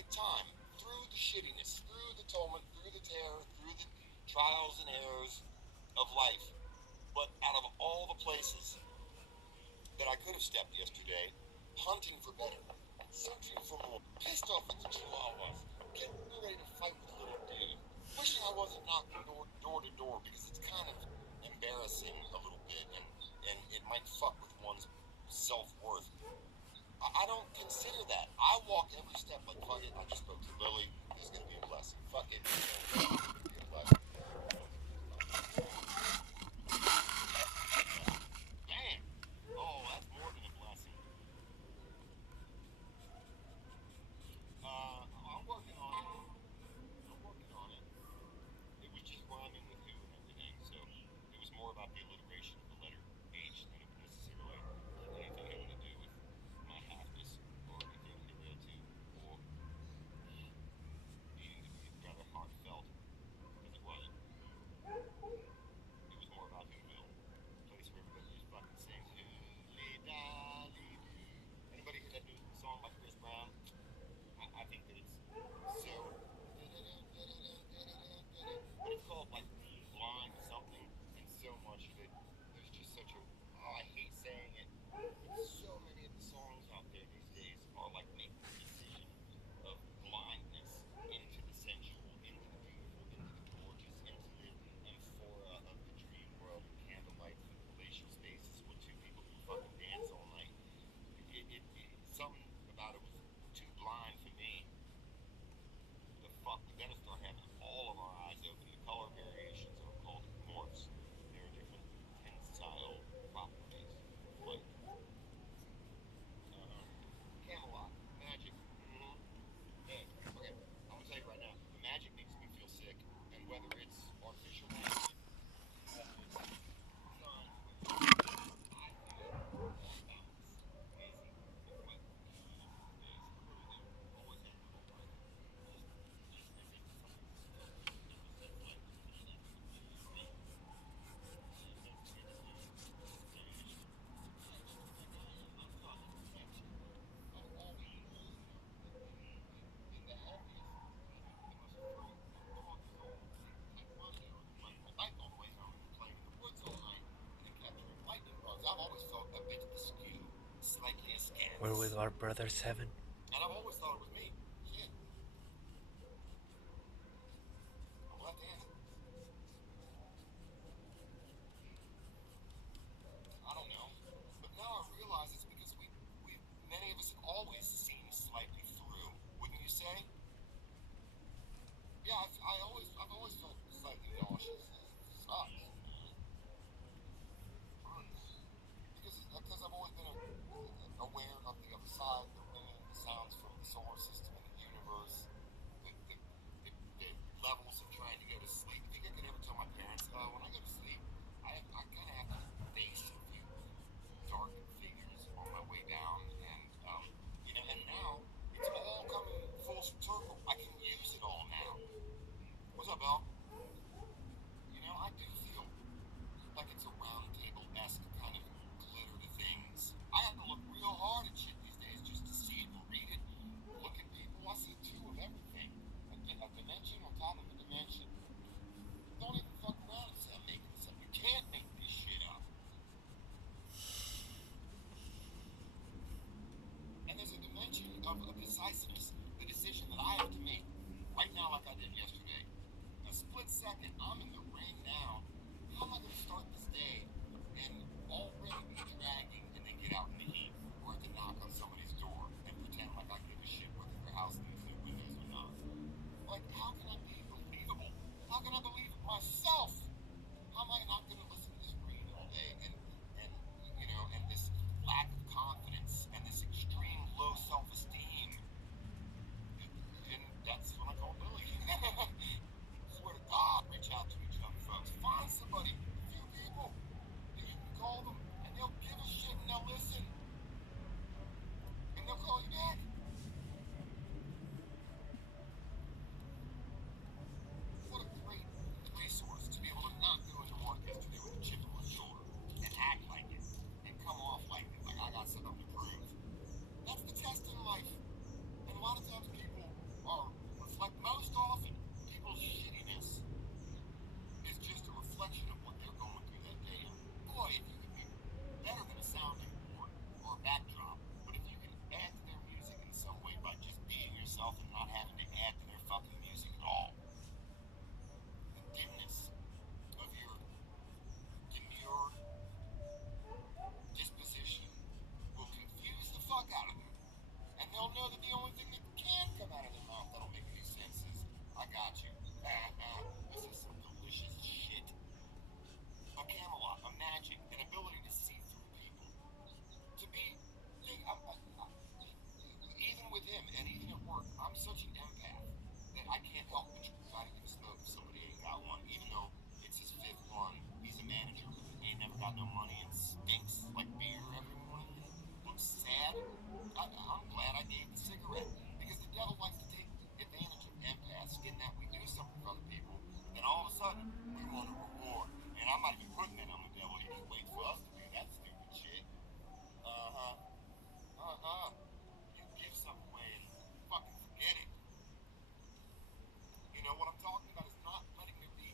right time through the shittiness, through the tumult, through the terror, through the trials and errors of life. But out of all the places that I could have stepped yesterday, hunting for better, searching for more, pissed off at the chihuahuas, getting ready to fight with a little dude, wishing I wasn't knocking door to door because it's kind of embarrassing a little bit and it might fuck with one's self-worth. I don't consider that. I walk every step like, fuck it, I just spoke to Lily, this is going to be a blessing. Fuck it, it's going to be a blessing. I don't think there's nothing. Damn! Oh, that's more than a blessing. I'm working on it. I'm working on it. It was just rhyming with who and everything, so it was more about the alliteration of the letter H than it necessarily anything having to do with my halfness or anything thereto, or needing to be rather heartfelt, because it wasn't. It was more about Whoville, the place where everybody just fucking sings Hooly Dolly Doo. Anybody hear that new song by Chris Brown? I think that it's so, but it's called like blind something, and so much of it, there's just such a, oh, I hate saying it, but so many of the songs out there these days are like making the decision of blindness into the sensual, into the beautiful, into the gorgeous, into the amphora of the dream world and candlelight and palatial spaces where two people can fucking dance all night. Something about it was too blind for me. The fuck, we gotta start having all of our eyes open. The color variations are called morphs. There are different tensile properties of light. Camelot, magic. Hey, okay, I'm gonna tell you right now, the magic makes me feel sick, and whether it's artificial magic, whether it's signs, whether it's, I feel off balance, amazing, incredible, peculiar days. I really do. Always have my whole life. Just as if something's tilted ever since life was tiny with a blue screen. No twisting, no stashing. Yeah, that's just like I am. I'm talking sensual. I've always been in the healthiest, the most free, cortisol type money hour, my life all the way home, playing in the woods all night, and then capturing lightning bugs. I've always felt a bit askew, slightly We're askance, with our brother Seven. and I've always thought it was me. Shit, I'm left-handed. I don't know, but now I realize it's because we many of us have always seemed slightly through, wouldn't you say? Yeah, I've always felt slightly nauseous. It sucks, man. Hurts. Because I've always been aware of the other side, the ringing, the sounds from the solar system and the universe, the, the, the levels of trying to go to sleep. I think I could ever tell my parents, when I go to sleep, I kind of have to face a few dark figures on my way down, and and now it's all coming full circle. I can use it all now. What's up, Bill? I do feel like it's a round table-esque kind of glitter to things. I have to look real hard at shit these days just to see it and read it. Look at people. I see two of everything. A dimension on top of a dimension. Don't even fuck around and say I'm making this up. You can't make this shit up. And there's a dimension of decisiveness, the decision that I have to make right now, like I did yesterday. got no money and stinks like beer every morning and looks sad. I'm glad I gave the cigarette because the devil likes to take advantage of empaths, in that we do something for other people, and then all of a sudden we want a reward. And I'm not even putting that on the devil. He just waits for us to do that stupid shit. Uh huh. Uh huh. You give something away and fucking forget it. You know what I'm talking about is not letting there be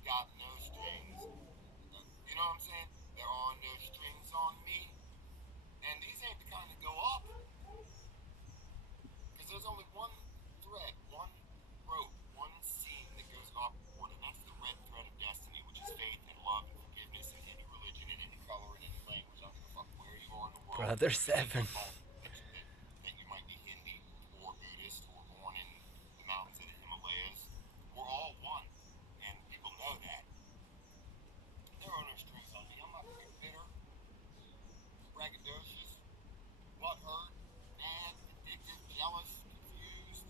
got no strings. You know what I'm saying? There are no strings on me. And these ain't the kind that go up. Because there's only one thread, one rope, one seam that goes upward, and that's the red thread of destiny, which is faith and love and forgiveness in any religion, in any color, in any language. I don't give a fuck where you are in the world. Brother Seven. That you might be Hindi or Buddhist or born in the mountains of the Himalayas. We're all one, and people know that. There are no strings on me. I'm not bitter, braggadocious, butthurt, mad, addicted, jealous, confused,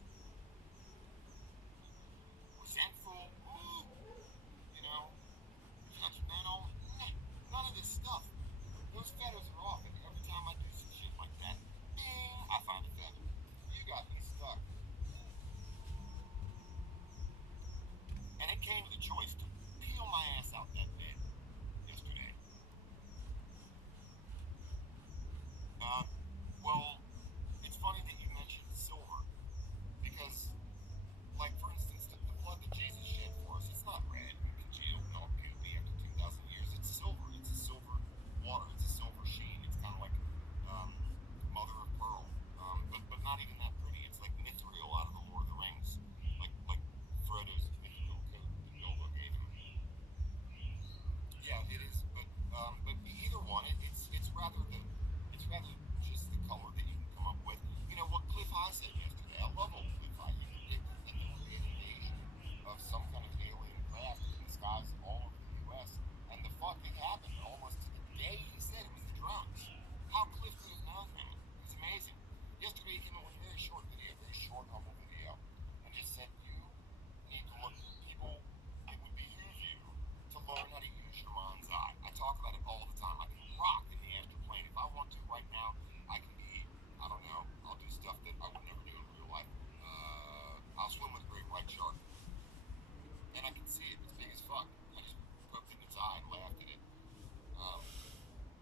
resentful, you know, judgmental. None of this stuff. Those feathers are off, and every time I do some shit like that, bing, I find a feather. You got me stuck. And it came to the choice to peel my ass out that bed yesterday. Well, it's funny that you mentioned silver, because, like, for instance, the blood that Jesus shed for us, it's not red and congealed and all goopy after 2,000 years. It's silver. It's a silver water. It's a silver sheen. It's kind of like mother of pearl, but not even that pretty. It's like Mithril out of the Lord of the Rings, like Frodo's Mithril coat that Bilbo gave him. Yeah, it is, but either one, it's rather just the color that you can come up with. You know what Cliff High said yesterday? I love old Cliff High. He predicted that there would be an invasion of some kind of alien craft in the skies all over the U.S. And the fuck it happened almost to the day he said it was the drones. How Cliff could have known that? It's amazing. Yesterday he came up with a very short video, very short, humble video, and just said, you need to look at people. It would behoove you to learn how to use your mind's eye. I talk about it all the time. I can rock in the astral plane. If I want to right now, I can be, I don't know, I'll do stuff that I would never do in real life. I'll swim with a great white shark. And I can see it. It's big as fuck. I just poked it in its eye and laughed at it.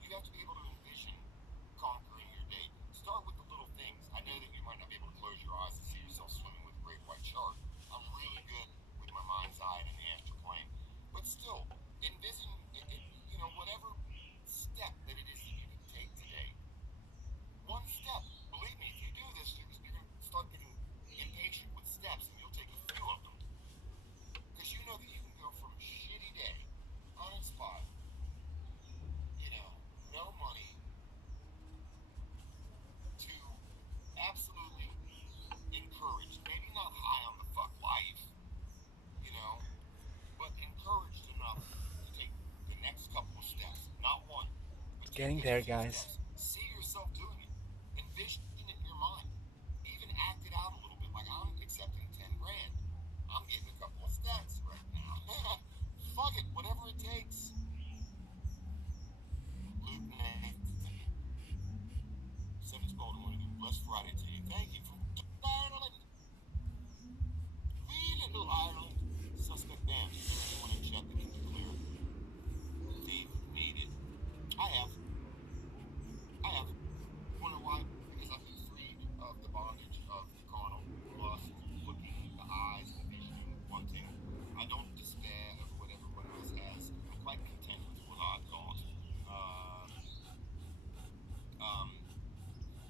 You have to be able to envision conquering your day. Start with the little things. I know that you might not be able to close your eyes and see yourself swimming with a great white shark. I'm really good with my mind's eye and in the astral plane. But still, envision, you know, whatever step that it is that you can take today. One step. Believe me, if you do this, you're going to start getting impatient with steps, and you'll take a few of them. Because you know that you can go from a shitty day, uninspired, you know, no money, to absolutely encouraged. Maybe not high on the fuck life, you know, but encouraged enough to take the next couple of steps. Not one, but take Getting the there, next few guys. steps. See yourself doing it. Envision it in your mind. Even act it out a little bit. Like, I'm accepting 10 grand. I'm getting a couple of stacks right now. Fuck it, whatever it takes. Luke Nathan. Simmons Baldwin, blessed Friday to you. Thank you from Ireland. Wee little Ireland. Suspect damn. Is there anyone in chat that can declare thief needed? I have. You wanna know why? Because I've been freed of the bondage of the carnal, lust, looking, the eyes, the visioning, wanting. I don't despair of what everyone else has. I'm quite content with what I've got.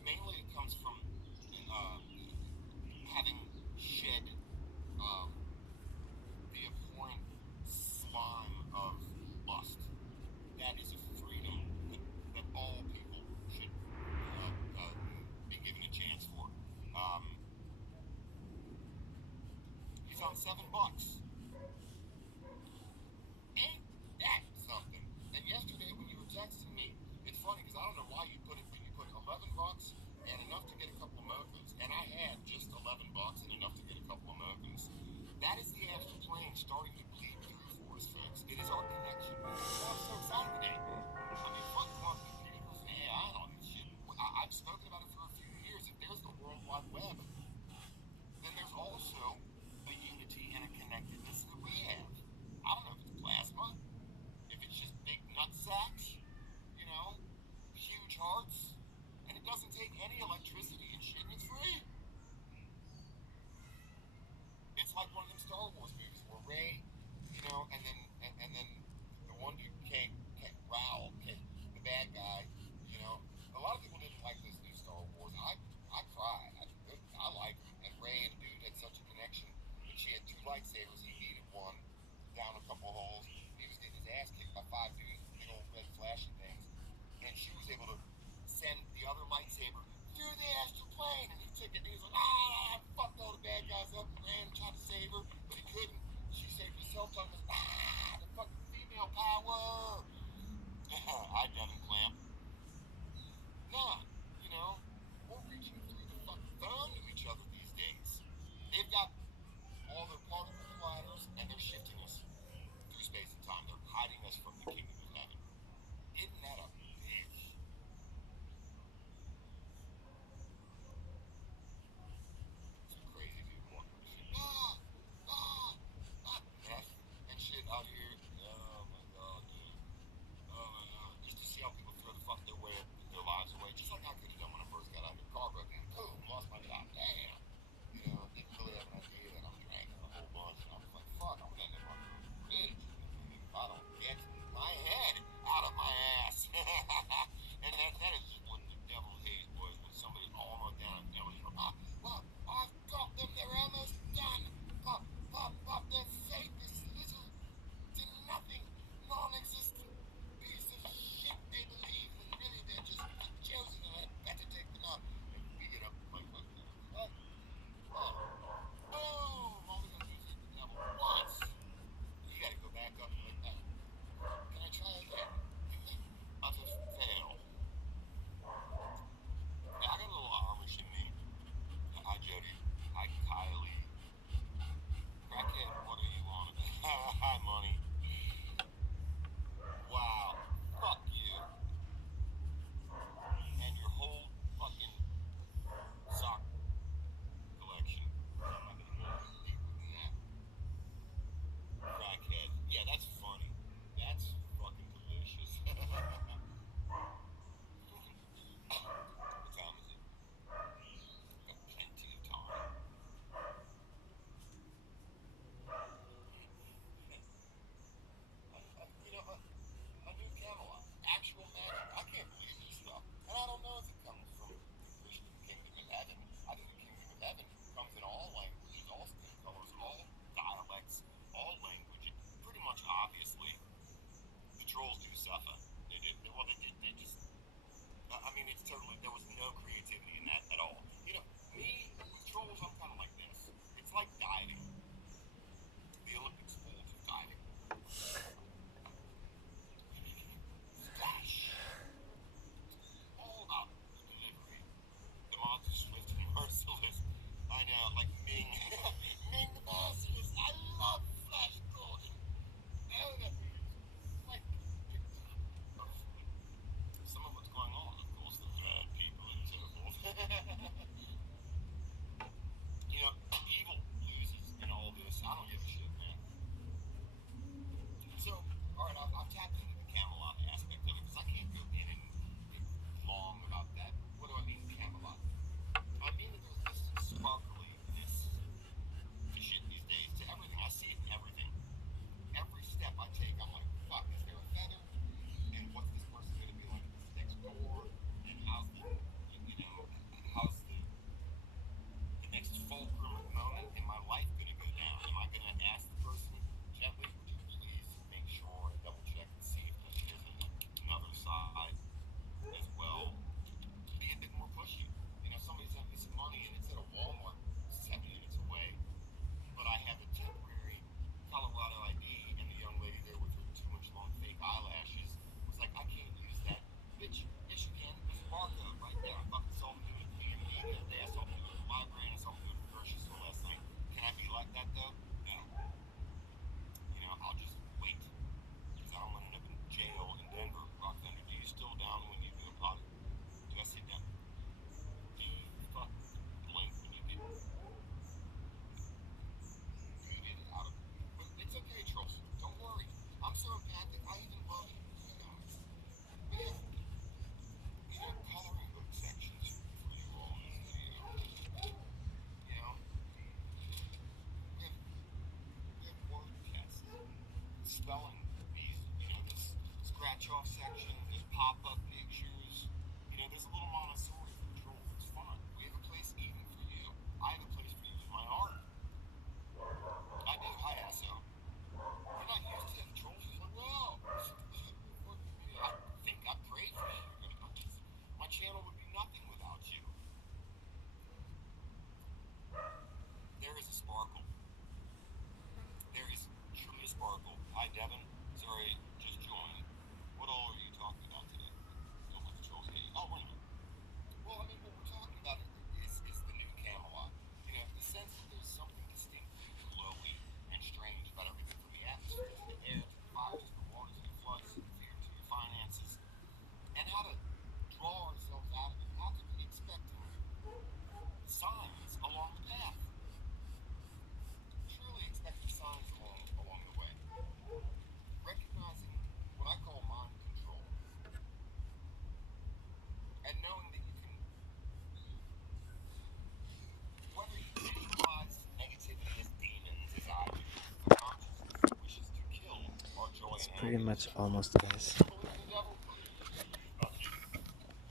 Mainly it comes from having shed the abhorrent slime of lust. That is a freedom that all people should be given a chance for. You found $7. Ain't that something? And yesterday when you were texting me, it's funny because I don't know why you put it, but you put $11 and enough to get a couple of mofos, and I had just $11 and enough to get a couple of mofos. That is the astral plane starting to bleed through for us, folks. It is our connection. So I'm so excited today. like one of them Star Wars movies where Rey, and then the one dude, the bad guy, a lot of people didn't like this new Star Wars. I cried. I like him. And Rey and the dude had such a connection that she had two lightsabers. He needed one down a couple holes. He was getting his ass kicked by five dudes with big old red flashy things. And she was able to send the other lightsaber through the astral plane. And he took it and he was like, fucked all the bad guys up and ran and tried to save her, but he couldn't. She saved herself, talking about, the fucking female power. selling these, this scratch-off section, there's pop-up pictures. There's a little Montessori for the trolls. It's fun. We have a place even for you. I have a place for you in my heart. I do. Hi, Asso. You're not used to it. The trolls is like, well, I think I prayed for you. My channel would be nothing without you. There is a sparkle. There is truly a sparkle. Hi, Devin. Sorry, just joined. What all are you talking about today? Don't let the trolls get you. Oh, wait a minute. Well, I mean, what we're talking about is the new Camelot. The sense that there's something distinctly glowy and strange about everything from the atmosphere to the air to the fires to the waters to the floods to the fear to your finances. And how to draw ourselves out of it. How to be expecting signs along the path. Truly expecting signs along the way. Recognizing what I call mind control. And knowing that you can, whether you visualize negativity as demons, as I do, the consciousness wishes to kill our joy It's and pretty happiness. much almost, guys. You believe in the devil?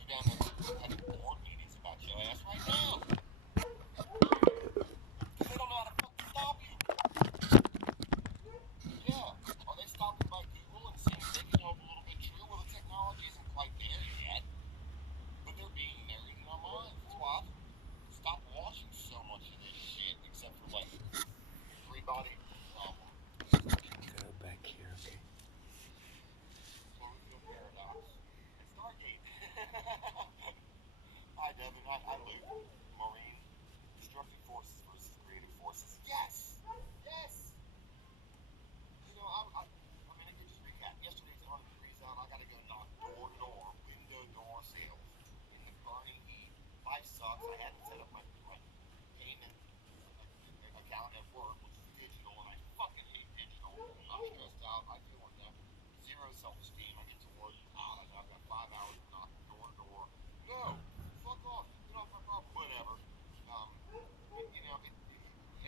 You're down there having board meetings about your ass right now. Because they don't know how to fucking stop you. Yeah. Are they stopping by Google and seeing if they can help a little bit true? Well, the technology isn't quite there yet. But they're being married in our minds. That's why I've stopped watching so much of this shit, except for like three-body problem. Go back here, okay. Cloverfield Paradox. And Stargate. Hi, Devin. Hi, Luke. Maureen. Destructive forces versus creative forces. Yes! Yes! I mean, I could just recap. Yesterday's 100 degrees out. I gotta go knock door to door, window door sales in the burning heat. Life sucks. I hadn't set up my payment account at work, which is digital, and I fucking hate digital. I'm stressed out. I feel like that. Zero self-esteem. I get to work. I've got 5 hours of knocking door to door. No, fuck off. Get off my property. Whatever.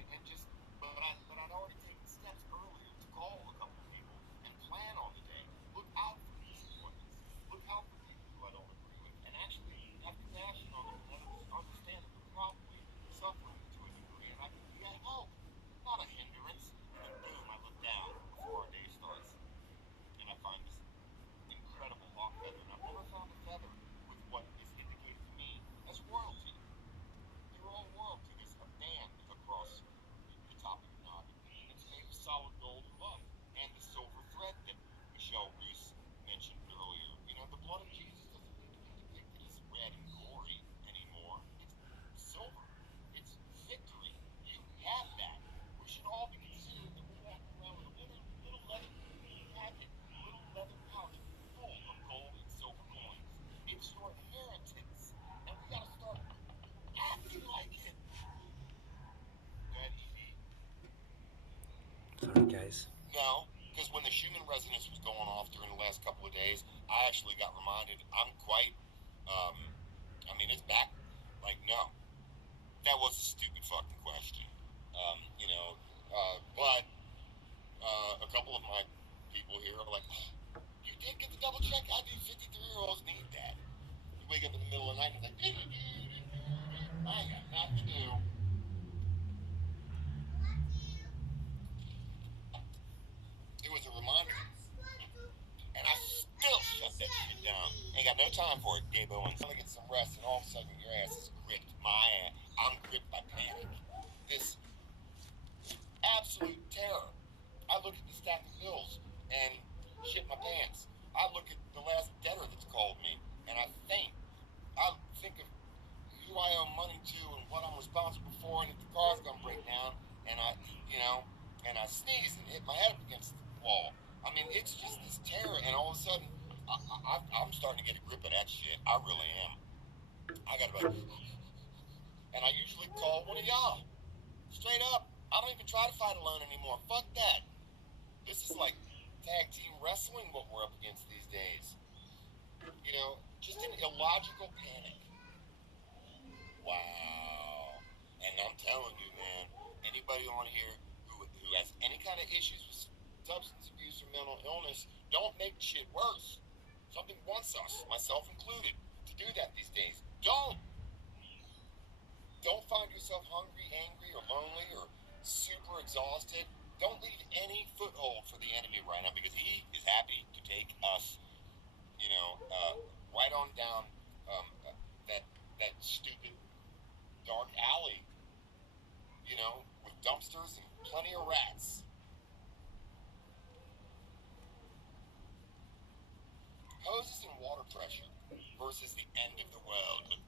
And just, but I'd already taken steps earlier to call a couple of people and plan on the day. Look out for disappointments. Look out for people who I don't agree with, and actually have compassion on them and understand that they're probably suffering to a degree, and I can be a help, not a hindrance. And then boom, I look down before our day starts, and I find this incredible hawk feather, and I've never found a feather with what is indicated to me as royalty. Your own royalty. There's a band across the top of your noggin. It's made of solid gold and love, and the silver thread that Michelle Reese mentioned earlier. The blood of Jesus doesn't need to be depicted as red and gory anymore. It's silver. It's victory. You have that. We should all be considering that we're walking around with a little leather packet, little leather pouch full of gold and silver coins. It's your inheritance, and we gotta start acting like it. Go ahead, ED. Sorry, guys. No, because when the Schumann resonance was going off during the last couple of days, I actually got reminded. I'm quite, it's back. Like, no, that was a stupid fucking question. But a couple of my people here are like, oh, you did get the double check. I do. 53-year-olds need that. You wake up in the middle of the night and it's like, I ain't got nothing to do. It was a reminder. And I still shut that shit down. Ain't got no time for it, Gabe Owens. I'm gonna get some rest, and all of a sudden your ass is gripped. My ass. I'm gripped by panic. This absolute terror. I look at the stack of bills and shit my pants. I look at the last debtor that's called me, and I faint. I think of who I owe money to and what I'm responsible for, and if the car's gonna break down, and and I sneeze and hit my head up against the wall. I mean, it's just this terror, and all of a sudden, I'm starting to get a grip of that shit. I really am. I got about, and I usually call one of y'all. Straight up, I don't even try to fight alone anymore. Fuck that. This is like tag team wrestling what we're up against these days. Just an illogical panic. Wow. And I'm telling you, man, anybody on here who has any kind of issues with substance abuse or mental illness don't make shit worse. Something wants us, myself included, to do that these days. Don't find yourself hungry, angry, or lonely, or super exhausted. Don't leave any foothold for the enemy right now, because he is happy to take us, right on down that stupid dark alley, with dumpsters and plenty of rats. Hoses and water pressure versus the end of the world.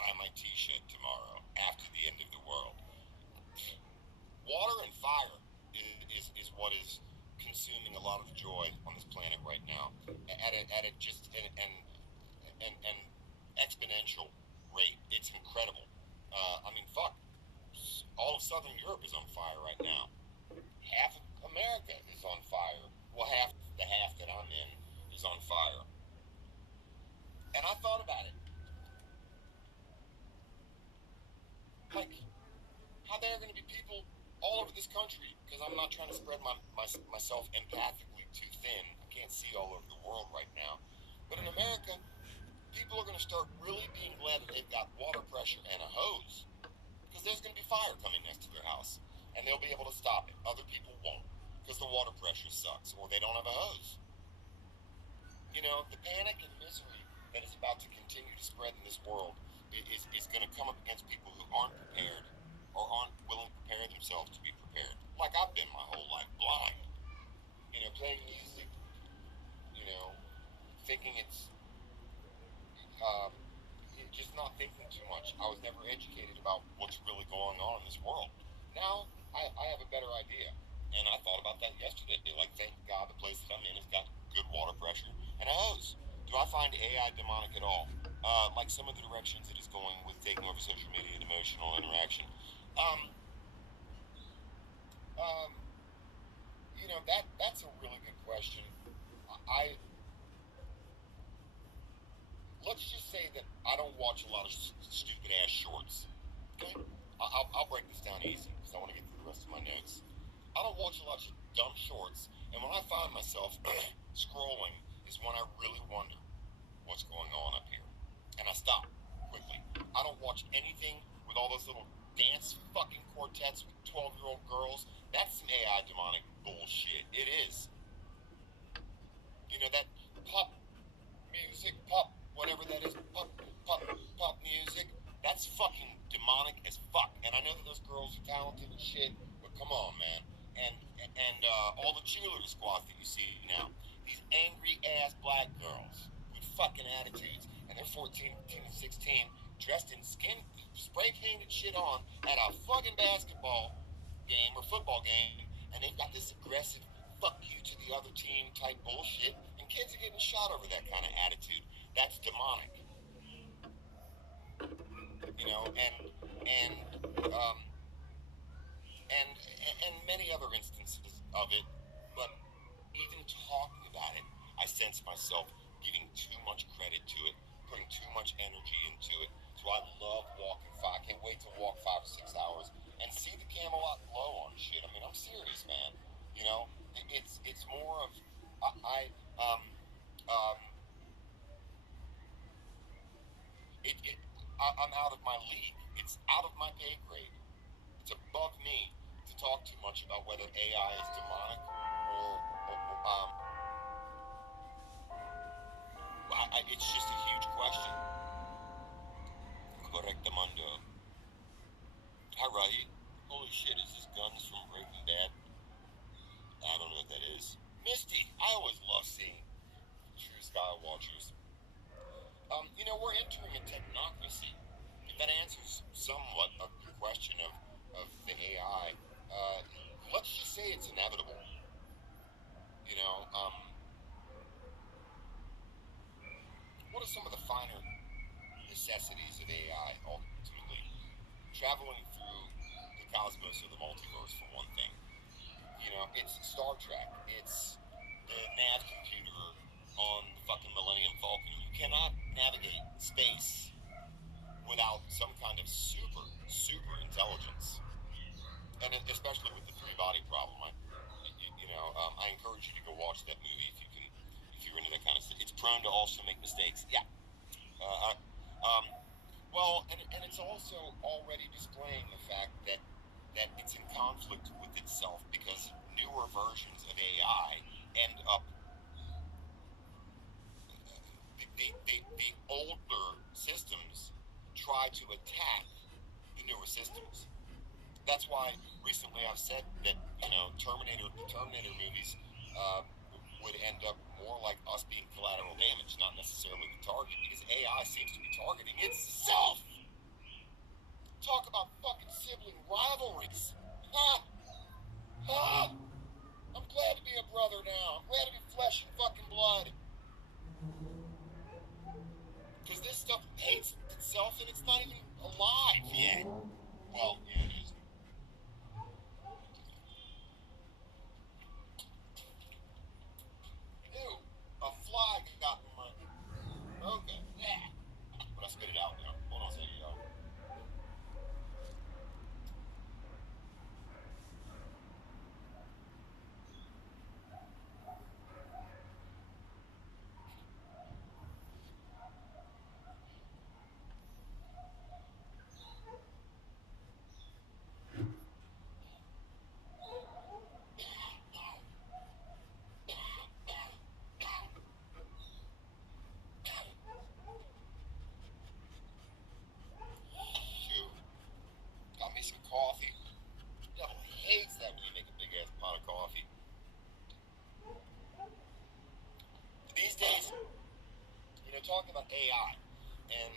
Buy my t-shirt tomorrow after the end of the world. Water and fire is what is consuming a lot of the joy on this planet right now at a just an exponential rate. It's incredible. Fuck. All of Southern Europe is on fire right now. Half of America is on fire. Well, the half that I'm in is on fire. And I thought about it. Like, how there are going to be people all over this country, because I'm not trying to spread myself empathically too thin. I can't see all over the world right now. But in America, people are going to start really being glad that they've got water pressure and a hose, because there's going to be fire coming next to their house, and they'll be able to stop it. Other people won't, because the water pressure sucks, or they don't have a hose. The panic and misery that is about to continue to spread in this world is going to come up against people who aren't prepared, or aren't willing to prepare themselves to be prepared. Like I've been my whole life, blind. Playing music, thinking it's just not thinking too much. I was never educated about what's really going on in this world. Now I have a better idea, and I thought about that yesterday. Like, thank God the place that I'm in has got good water pressure and a hose. Do I find AI demonic at all? Like some of the directions it is going with taking over social media and emotional interaction. That's a really good question. Let's just say that I don't watch a lot of stupid ass shorts. Okay, I'll break this down easy because I want to get through the rest of my notes. I don't watch a lot of dumb shorts, and when I find myself scrolling is when I really wonder what's going on up here, and I stop quickly. I don't watch anything with all those little dance fucking quartets with 12-year-old girls. That's some AI demonic bullshit. It is. That pop music, pop whatever that is, pop music. That's fucking demonic as fuck. And I know that those girls are talented and shit, but come on, man. And all the cheerleader squads that you see now, these angry ass black girls with fucking attitudes, and they're 14, 15, and 16, dressed in spray painted shit on at a fucking basketball game or football game, and they've got this aggressive fuck you to the other team type bullshit, and kids are getting shot over that kind of attitude. That's demonic. And many other instances of it, but even talking about it, I sense myself giving too much credit to it, putting too much energy into it. So I love walking I can't wait to walk 5 or 6 hours and see the Camelot glow on shit. I'm serious, man. It's more of I'm out of my league. It's out of my pay grade. It's above me to talk too much about whether AI is demonic it's just a huge question. Correctamundo. Hi, Rahi. Holy shit, is this Guns from Breaking Bad? I don't know what that is. Misty. I always love seeing true Skywatchers. We're entering a technocracy. If that answers somewhat of the question of the AI, let's just say it's inevitable. What are some of the finer necessities of AI ultimately? Traveling through the cosmos or the multiverse, for one thing. It's Star Trek. It's the nav computer on the fucking Millennium Falcon. You cannot navigate space without some kind of super intelligence. And especially with the three-body problem. I encourage you to go watch that movie if you're into that kind of stuff. It's prone to also make mistakes. Yeah. Uh, uh, um, well, and it's also already displaying the fact that it's in conflict with itself because newer versions of AI end up the older systems try to attack the newer systems. That's why recently I've said that the Terminator movies would end up more like us being collateral damage, not necessarily the target, because AI seems to be targeting itself. Talk about fucking sibling rivalries. Ha! Ha! I'm glad to be a brother now. I'm glad to be flesh and fucking blood. Because this stuff hates itself and it's not even alive yet. Well, yeah, it is. Ew, a fly got in my. Okay, yeah. But I spit it out now. Hold on a second, y'all. Shoot. Got me some coffee. Devil hates that when you make a big ass pot of coffee. These days, talking about AI and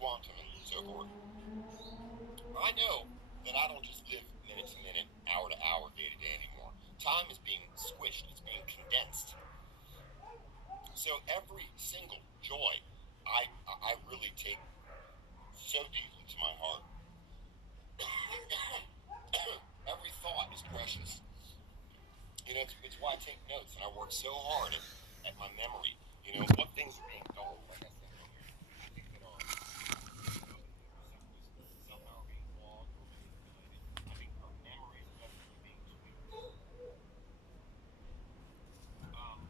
quantum and so forth, I know that I don't just live minute to minute, hour to hour, day to day anymore. Time is being squished, it's being condensed. So every single joy I really take so deeply to my heart. Every thought is precious. It's why I take notes and I work so hard at my memory. What things are being dulled, like I said earlier. I think that our somehow being logged or manipulated. I think our memory is definitely being tweaked. Um,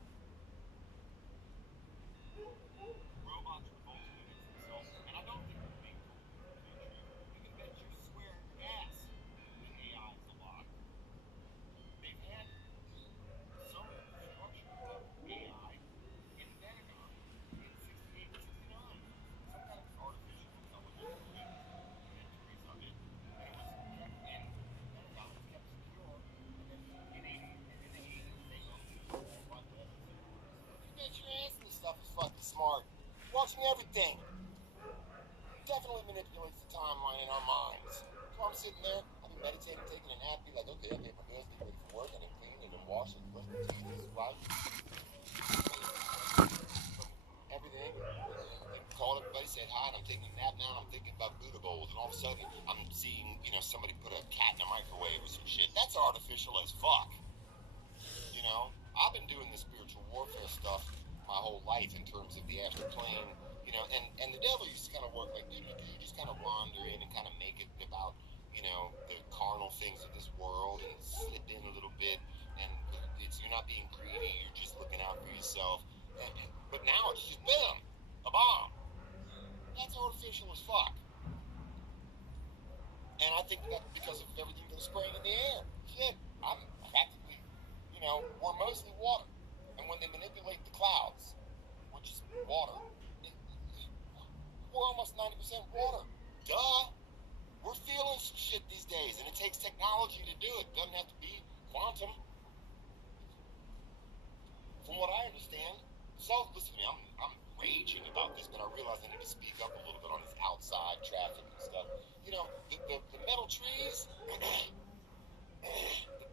Robots revolting against themselves, and I don't think they're being told the truth. You can bet your square ass that AI is a lot. They've had some structure of AI in the Pentagon in 68 and 69. Some kind of artificial intelligence with entries of it, and it was kept in the Pentagon, it was kept secure, and then in the 80s they opened the World Wide Web and said, you bet your ass this stuff is fucking smart. Watching everything. Definitely manipulates the timeline in our minds. So I'm sitting there, I'll be meditating, taking a nap, be like, okay, I paid my bills, get ready for work, I didn't clean, I didn't wash, I didn't brush my teeth, this is right. Everything. Called everybody, said hi, and I'm taking a nap now, and I'm thinking about Buddha bowls, and all of a sudden, I'm seeing, somebody put a cat in a microwave or some shit. That's artificial as fuck. I've been doing this spiritual warfare stuff my whole life in terms of the astral plane, and the devil used to kind of work like, you just kind of wander in and kind of make it about, the carnal things of this world and slip in a little bit, and you're not being greedy, you're just looking out for yourself. But now it's just boom, a bomb. That's artificial as fuck. And I think that's because of everything that's spraying in the air. Shit, I'm practically, we're mostly water. And when they manipulate the clouds, which is water, we're almost 90% water. Duh. We're feeling some shit these days, and it takes technology to do it. It doesn't have to be quantum. From what I understand. So, listen to me, I'm raging about this, but I realize I need to speak up a little bit on this outside traffic and stuff. The metal trees,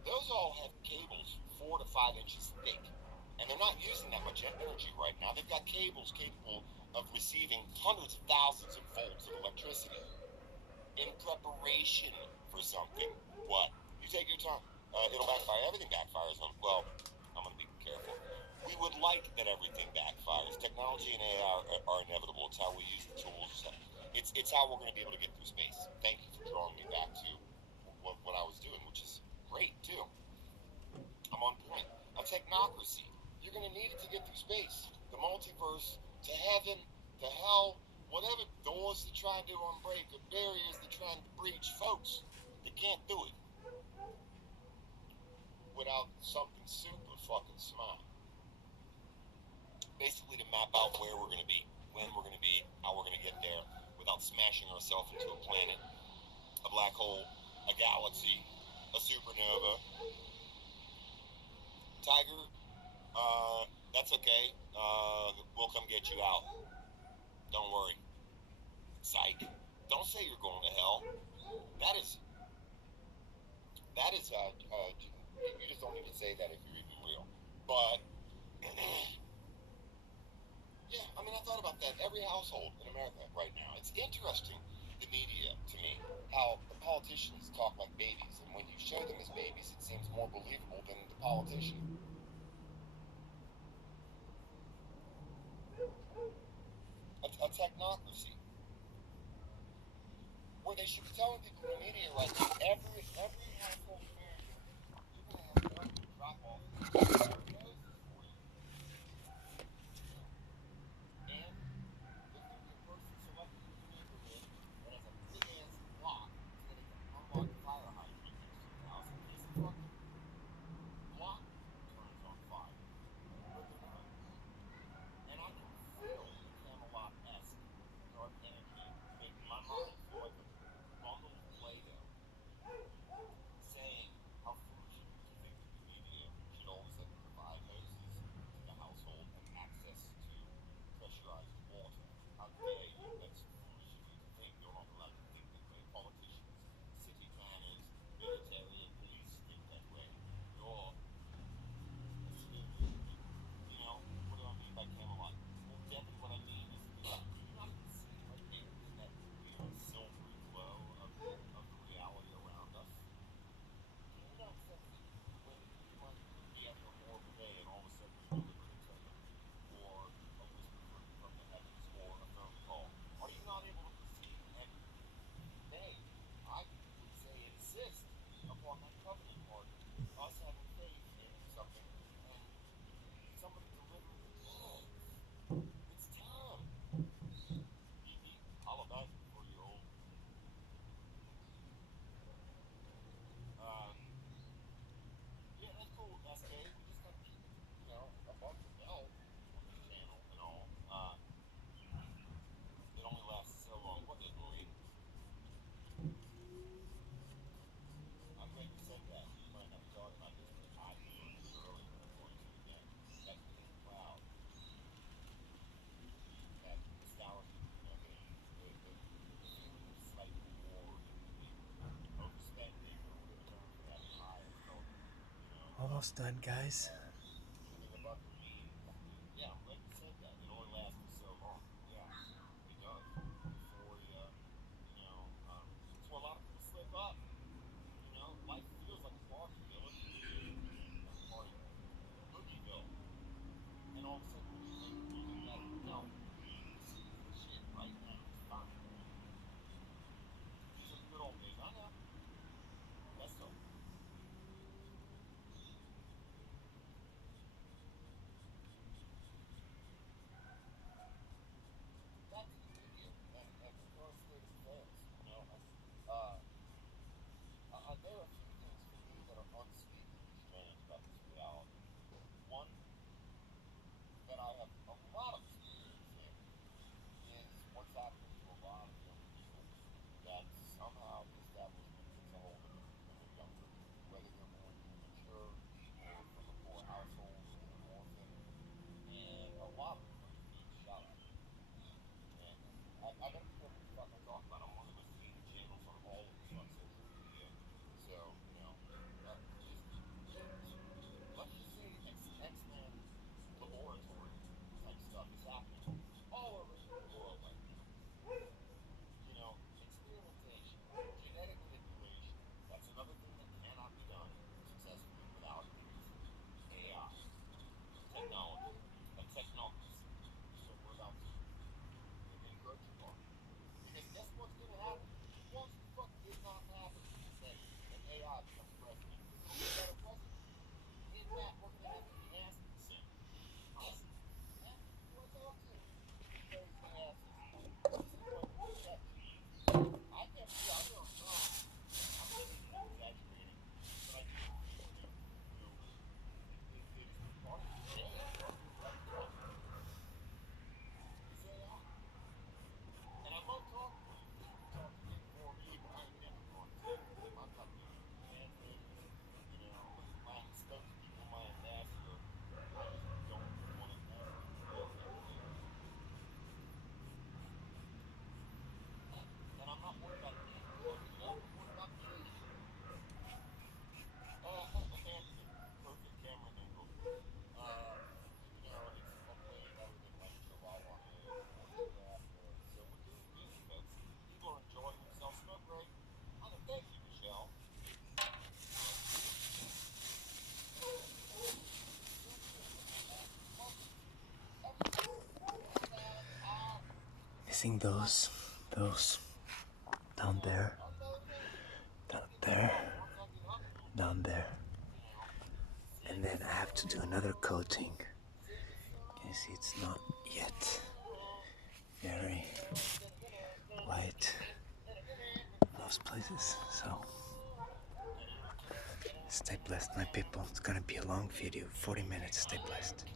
those all have cables 4 to 5 inches thick. And they're not using that much energy right now. They've got cables capable of receiving hundreds of thousands of volts of electricity in preparation for something. What? You take your time. It'll backfire. Everything backfires on. Well, I'm going to be careful. We would like that everything backfires. Technology and AI are inevitable. It's how we use the tools. It's how we're going to be able to get through space. Thank you for drawing me back to what I was doing, which is great too. I'm on point. universe, to heaven, to hell, whatever doors they're trying to unbreak or barriers they're trying to breach, folks, they can't do it without something super fucking smart. Basically, to map out where we're going to be, when we're going to be, how we're going to get there, without smashing ourselves into a planet, a black hole, a galaxy, a supernova. Tiger, that's okay. We'll come get you out. Don't worry. Psych. Don't say you're going to hell. That is, you just don't even say that if you're even real. But, yeah, I mean, I thought about that. Every household in America right now. It's interesting, the media, to me, how the politicians talk like babies, and when you show them as babies, it seems more believable than the politician. A technocracy, where they should be telling people in the media right now, every household in America, you're going to have government drop off their noses for you. And there's going to be a person selected in your neighborhood that has a big ass block so that it can unlock the fire hydrant next to your house in case the fucking block turns on fire. But they're not. And I can feel the Camelot-esque dark energy making my mind feel like a bundle of Play-Doh, saying how foolish it is to think that the media should always have to provide hoses to the household and access to pressurized water. How dare you? That's foolish of you to think. You're not allowed to think that way. Politicians, city planners, military and police think that way. You're assuming, you know, what do I mean by Camelot? Well, Devin, what I mean is, do you not even see right there in that weird silvery glow of the reality around us? Can you not sense it when you might be having a horrible day and all of a sudden you deliver an internet, or a whisper from the heavens, or a phone call? Are you not able to perceive and nay, I would say insist upon that covenant part, us having faith in something and somebody delivering the goods? It's time. Beep, holla back before you're old. Yeah, that's cool, SK. We just gotta keep it, you know, above the belt on this channel and all. It only lasts so long. What is Marie? I'm glad you said that. You might not be talking about this, but I referred to it earlier, and I'm going to again. That pink cloud, that nostalgia, you know, the feeling of slight reward, the overspending, or whatever term for that high is called, you know, Almost done, guys. living above your means. Yeah, I'm glad you said that. It only lasts for so long. Yeah, it does. Euphoria, you know, it's where a lot of people slip up. You know, life feels like a party village. Party Boogieville. And all of a sudden you think you're doing better. No. This is the shit right now. It's fine. These are the good old days. I know. Let's go. missing those down there, down there, down there. And then I have to do another coating. You see, it's not yet very white in those places. So stay blessed, my people. It's gonna be a long video, 40 minutes. Stay blessed.